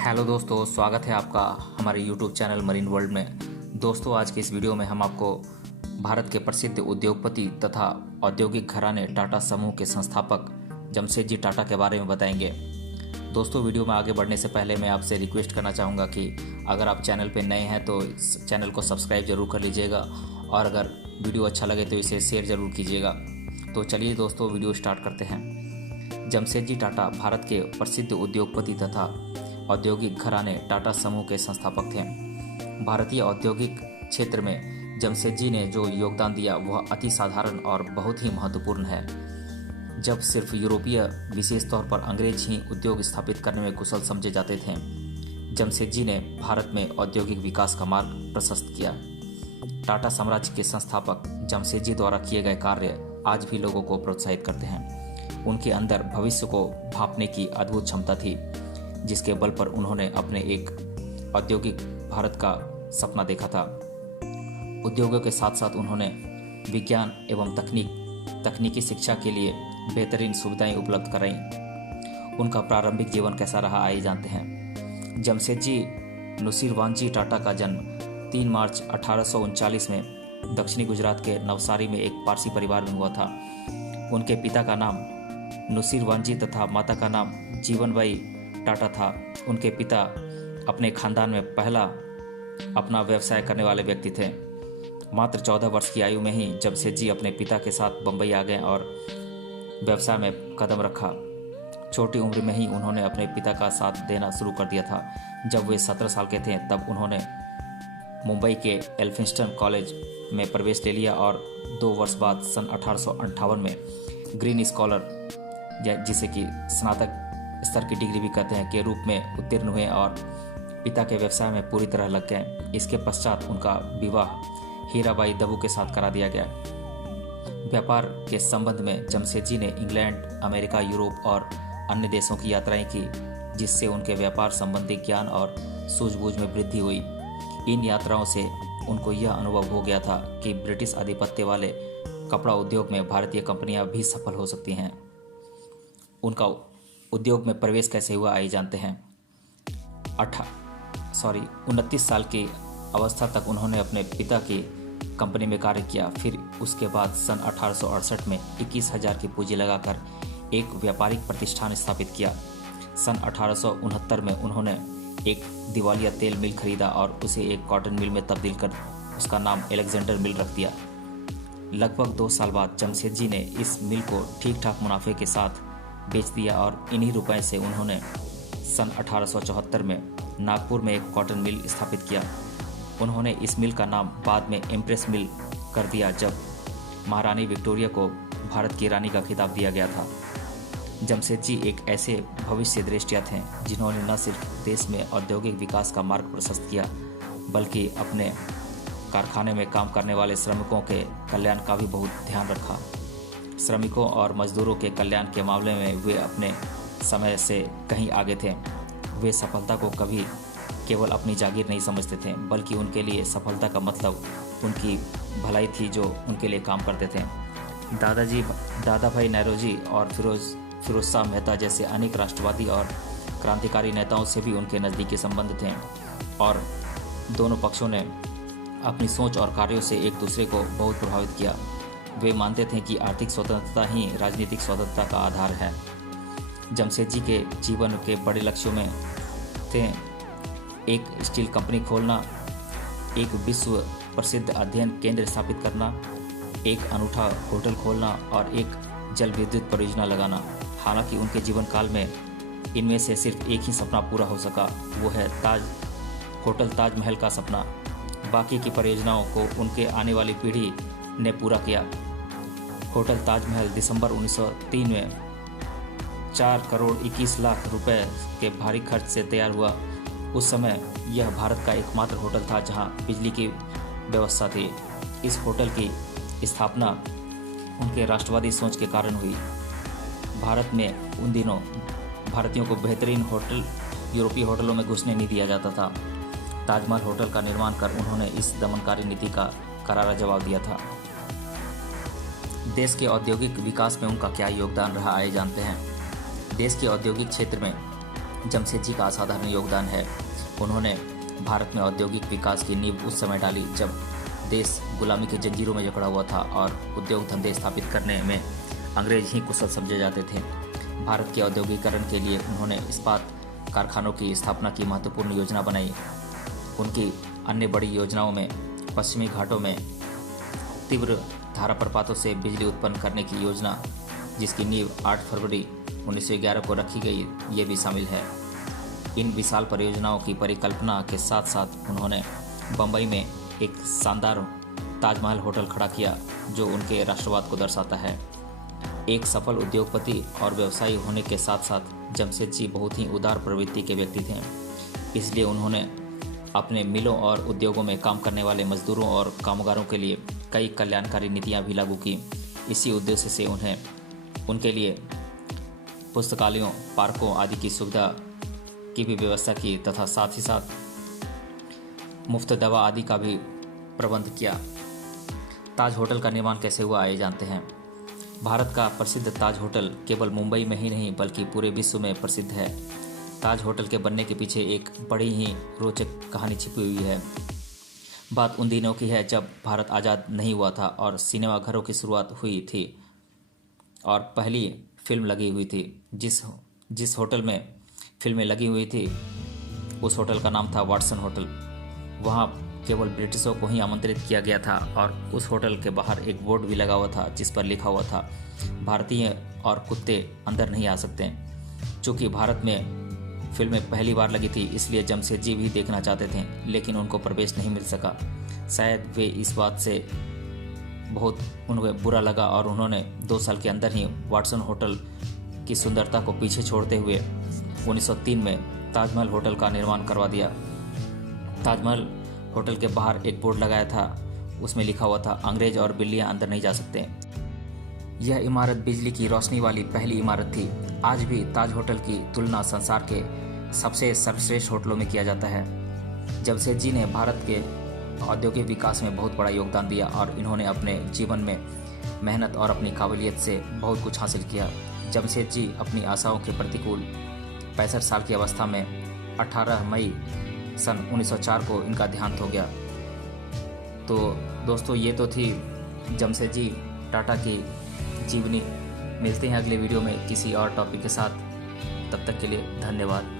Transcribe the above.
Hello दोस्तों, स्वागत है आपका हमारे YouTube चैनल मरीन वर्ल्ड में। दोस्तों, आज के इस वीडियो में हम आपको भारत के प्रसिद्ध उद्योगपति तथा औद्योगिक घराने टाटा समूह के संस्थापक जमशेदजी टाटा के बारे में बताएंगे। दोस्तों, वीडियो में आगे बढ़ने से पहले मैं आपसे रिक्वेस्ट करना चाहूँगा कि अगर आप चैनल पर नए हैं तो इस चैनल को सब्सक्राइब जरूर कर लीजिएगा और अगर वीडियो अच्छा लगे तो इसे शेयर ज़रूर कीजिएगा। तो चलिए दोस्तों, वीडियो स्टार्ट करते हैं। जमशेदजी टाटा भारत के प्रसिद्ध उद्योगपति तथा औद्योगिक घराने टाटा समूह के संस्थापक थे। भारतीय औद्योगिक क्षेत्र में जमशेदजी ने जो योगदान दिया वह अति साधारण और बहुत ही महत्वपूर्ण है। जब सिर्फ यूरोपीय, विशेष तौर पर अंग्रेज ही उद्योग स्थापित करने में कुशल समझे जाते थे, जमशेदजी ने भारत में औद्योगिक विकास का मार्ग प्रशस्त किया। टाटा साम्राज्य के संस्थापक जमशेदजी द्वारा किए गए कार्य आज भी लोगों को प्रोत्साहित करते हैं। उनके अंदर भविष्य को भांपने की अद्भुत क्षमता थी, जिसके बल पर उन्होंने अपने एक औद्योगिक भारत का सपना देखा था। उद्योगों के साथ साथ उन्होंने विज्ञान एवं तकनीकी शिक्षा के लिए बेहतरीन सुविधाएं उपलब्ध कराईं। उनका प्रारंभिक जीवन कैसा रहा आइए जानते हैं। जमशेदजी नुसीरवानजी टाटा का जन्म 3 मार्च 1839 में दक्षिणी गुजरात के नवसारी में एक पारसी परिवार में हुआ था। उनके पिता का नाम नुसीरवानजी तथा माता का नाम जीवनबाई टाटा था। उनके पिता अपने खानदान में पहला अपना व्यवसाय करने वाले व्यक्ति थे। मात्र 14 वर्ष की आयु में ही जमशेदजी अपने पिता के साथ बंबई आ गए और व्यवसाय में कदम रखा। छोटी उम्र में ही उन्होंने अपने पिता का साथ देना शुरू कर दिया था। जब वे 17 साल के थे तब उन्होंने मुंबई के एल्फिंस्टन कॉलेज में प्रवेश ले लिया और 2 वर्ष बाद सन 1858 में ग्रीन स्कॉलर, जिसे कि स्नातक स्तर की डिग्री भी कहते हैं, के रूप में उत्तीर्ण हुए और पिता के व्यवसाय में पूरी तरह लग गए। इसके पश्चात उनका विवाह हीराबाई दबू के साथ करा दिया गया। व्यापार के संबंध में जमशेदजी ने इंग्लैंड, अमेरिका, यूरोप और अन्य देशों की यात्राएं की, जिससे उनके व्यापार संबंधी ज्ञान और सूझबूझ में वृद्धि हुई। इन यात्राओं से उनको यह अनुभव हो गया था कि ब्रिटिश आधिपत्य वाले कपड़ा उद्योग में भारतीय कंपनियां भी सफल हो सकती हैं। उनका उद्योग में प्रवेश कैसे हुआ आइए जानते हैं। 29 साल की अवस्था तक उन्होंने अपने पिता की कंपनी में कार्य किया। फिर उसके बाद सन 1868 में 21,000 की पूंजी लगाकर एक व्यापारिक प्रतिष्ठान स्थापित किया। सन 1869 में उन्होंने एक दिवालिया तेल मिल खरीदा और उसे एक कॉटन मिल में तब्दील कर उसका नाम अलेक्जेंडर मिल रख दिया। लगभग 2 साल बाद जमशेदजी ने इस मिल को ठीक ठाक मुनाफे के साथ बेच दिया और इन्हीं रुपए से उन्होंने सन 1874 में नागपुर में एक कॉटन मिल स्थापित किया। उन्होंने इस मिल का नाम बाद में एम्प्रेस मिल कर दिया, जब महारानी विक्टोरिया को भारत की रानी का खिताब दिया गया था। जमशेदजी एक ऐसे भविष्य दृष्टिया थे जिन्होंने न सिर्फ देश में औद्योगिक विकास का मार्ग प्रशस्त किया, बल्कि अपने कारखाने में काम करने वाले श्रमिकों के कल्याण का भी बहुत ध्यान रखा। श्रमिकों और मजदूरों के कल्याण के मामले में वे अपने समय से कहीं आगे थे। वे सफलता को कभी केवल अपनी जागीर नहीं समझते थे, बल्कि उनके लिए सफलता का मतलब उनकी भलाई थी जो उनके लिए काम करते थे। दादा भाई नौरोजी और फिरोज शाह मेहता जैसे अनेक राष्ट्रवादी और क्रांतिकारी नेताओं से भी उनके नज़दीकी संबंध थे और दोनों पक्षों ने अपनी सोच और कार्यों से एक दूसरे को बहुत प्रभावित किया। वे मानते थे कि आर्थिक स्वतंत्रता ही राजनीतिक स्वतंत्रता का आधार है। जमशेदजी के जीवन के बड़े लक्ष्यों में थे एक स्टील कंपनी खोलना, एक विश्व प्रसिद्ध अध्ययन केंद्र स्थापित करना, एक अनूठा होटल खोलना और एक जल विद्युत परियोजना लगाना। हालांकि उनके जीवन काल में इनमें से सिर्फ एक ही सपना पूरा हो सका, वो है होटल ताजमहल का सपना। बाकी की परियोजनाओं को उनके आने वाली पीढ़ी ने पूरा किया। होटल ताजमहल दिसंबर 1903 में 4 करोड़ 21 लाख रुपए के भारी खर्च से तैयार हुआ। उस समय यह भारत का एकमात्र होटल था जहां बिजली की व्यवस्था थी। इस होटल की स्थापना उनके राष्ट्रवादी सोच के कारण हुई। भारत में उन दिनों भारतीयों को बेहतरीन यूरोपीय होटलों में घुसने नहीं दिया जाता था। ताजमहल होटल का निर्माण कर उन्होंने इस दमनकारी नीति का करारा जवाब दिया था। देश के औद्योगिक विकास में उनका क्या योगदान रहा आइए जानते हैं। देश के औद्योगिक क्षेत्र में जमशेद जी का असाधारण योगदान है। उन्होंने भारत में औद्योगिक विकास की नींव उस समय डाली जब देश गुलामी की जंजीरों में जकड़ा हुआ था और उद्योग धंधे स्थापित करने में अंग्रेज ही कुशल समझे जाते थे। भारत के औद्योगिकरण के लिए उन्होंने इस्पात कारखानों की स्थापना की महत्वपूर्ण योजना बनाई। उनकी अन्य बड़ी योजनाओं में पश्चिमी घाटों में तीव्र धारा प्रपातों से बिजली उत्पन्न करने की योजना, जिसकी नींव 8 फरवरी 1911 को रखी गई, ये भी शामिल है। इन विशाल परियोजनाओं की परिकल्पना के साथ साथ उन्होंने बम्बई में एक शानदार ताजमहल होटल खड़ा किया, जो उनके राष्ट्रवाद को दर्शाता है। एक सफल उद्योगपति और व्यवसायी होने के साथ साथ जमशेद जी बहुत ही उदार प्रवृत्ति के व्यक्ति थे। इसलिए उन्होंने अपने मिलों और उद्योगों में काम करने वाले मजदूरों और कामगारों के लिए कई कल्याणकारी नीतियां भी लागू की। इसी उद्देश्य से उन्हें उनके लिए पुस्तकालयों, पार्कों आदि की सुविधा की भी व्यवस्था की तथा साथ ही साथ मुफ्त दवा आदि का भी प्रबंध किया। ताज होटल का निर्माण कैसे हुआ, आइए जानते हैं। भारत का प्रसिद्ध ताज होटल केवल मुंबई में ही नहीं बल्कि पूरे विश्व में प्रसिद्ध है। ताज होटल के बनने के पीछे एक बड़ी ही रोचक कहानी छिपी हुई है। बात उन दिनों की है जब भारत आज़ाद नहीं हुआ था और सिनेमाघरों की शुरुआत हुई थी और पहली फिल्म लगी हुई थी। जिस होटल में फिल्में लगी हुई थी उस होटल का नाम था वाटसन होटल। वहाँ केवल ब्रिटिशों को ही आमंत्रित किया गया था और उस होटल के बाहर एक बोर्ड भी लगा हुआ था जिस पर लिखा हुआ था, भारतीय और कुत्ते अंदर नहीं आ सकते। चूँकि भारत में फिल्में पहली बार लगी थी इसलिए जमशेद जी भी देखना चाहते थे, लेकिन उनको प्रवेश नहीं मिल सका। शायद वे इस बात से बहुत उन्हें बुरा लगा और उन्होंने 2 साल के अंदर ही वाटसन होटल की सुंदरता को पीछे छोड़ते हुए 1903 में ताजमहल होटल का निर्माण करवा दिया। ताजमहल होटल के बाहर एक बोर्ड लगाया था, उसमें लिखा हुआ था, अंग्रेज और बिल्लियां अंदर नहीं जा सकते। यह इमारत बिजली की रोशनी वाली पहली इमारत थी। आज भी ताज होटल की तुलना संसार के सबसे सर्वश्रेष्ठ होटलों में किया जाता है। जमशेद जी ने भारत के औद्योगिक विकास में बहुत बड़ा योगदान दिया और इन्होंने अपने जीवन में मेहनत और अपनी काबिलियत से बहुत कुछ हासिल किया। जमशेद जी अपनी आशाओं के प्रतिकूल 65 साल की अवस्था में 18 मई सन 1904 को इनका देहांत हो गया। तो दोस्तों, ये तो थी जमशेद जी टाटा की जीवनी। मिलते हैं अगले वीडियो में किसी और टॉपिक के साथ। तब तक के लिए धन्यवाद।